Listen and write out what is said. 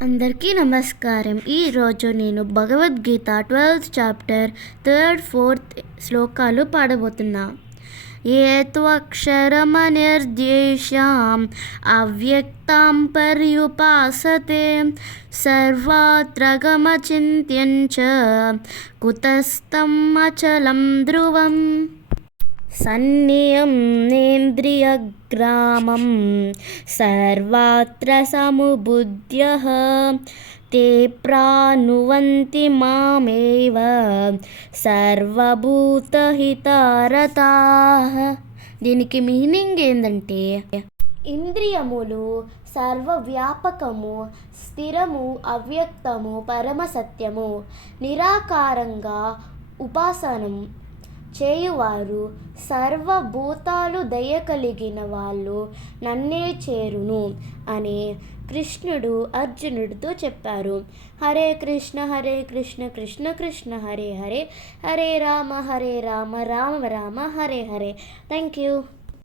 అందరికీ నమస్కారం. ఈరోజు నేను Bhagavad Gita 12th chapter 3rd 4th శ్లోకాలు పాడబోతున్నా. ఏ త్వక్షరమనిర్దేశాం అవ్యక్తాం పర్యుపాసతే సర్వత్ర గమచింత్యం చ కుతస్థం అచలం ధ్రువం సంనియమ్నేంద్రియగ్రామం సర్వత్ర సముబుద్ధ్యః తే ప్రాణువంతి మామేవ సర్వభూతహితారతాః. దీనికి మీనింగ్ ఏంటంటే, ఇంద్రియములు సర్వవ్యాపకము, స్థిరము, అవ్యక్తము, పరమసత్యము, నిరాకారంగా ఉపాసనం చేయువారు, సర్వభూతాలు దయ కలిగిన వాళ్ళు నన్నే చేరును అని కృష్ణుడు అర్జునుడితో చెప్పారు. హరే కృష్ణ కృష్ణ కృష్ణ హరే హరే, హరే రామ రామ రామ హరే హరే. Thank you.